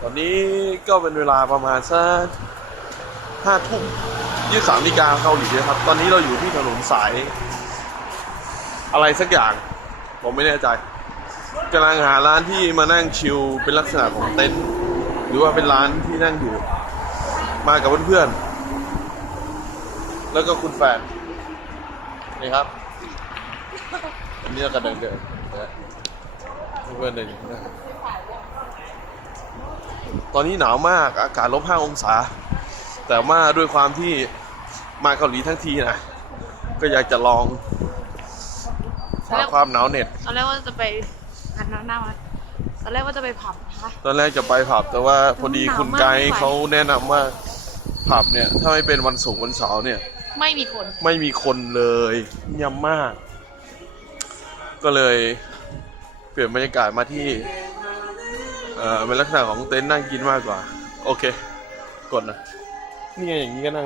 ตอนนี้ก็เป็นเวลาประมาณสักห้าทุ่มยี่สามนาฬิกาเกาหลีนะครับ ตอนนี้เราอยู่ที่ถนนสาย อะไรสักอย่าง ผมไม่แน่ใจกำลังหาร้านที่มานั่งชิลเป็นลักษณะของเต็นท์หรือว่าเป็นร้านที่นั่งอยู่ มากับเพื่อนๆ แล้วก็คุณแฟน นี่ครับอันนี้เรากำลังเดินเพื่อนเดินอยู่ง ตอนนี้หนาวมากอากาศลบห้าองศา แต่ว่าด้วยความที่มาเกาหลีทั้งทีนะก็อยากจะลองหาความหนาวเหน็ดตอนแรกว่าจะไปหันหน้าหน้ามาตอนแรกว่าจะไปผับนะคะตอนแรกจะไปผับแต่ว่าพอดีหนาวมากคุณไกด์ไม่ไหวเขาแนะนำว่าผับเนี่ยถ้าไม่เป็นวันศุกร์วันเสาร์เนี่ย ไม่มีคนไม่มีคนเลยเงียบมาก ก็เลยเปลี่ยนบรรยากาศมาที่ เอ่อเป็นลักษณะของเต็นท์นั่งกินมากกว่า โอเค กดนะนี่ไงอย่างนี้ก็นั่ง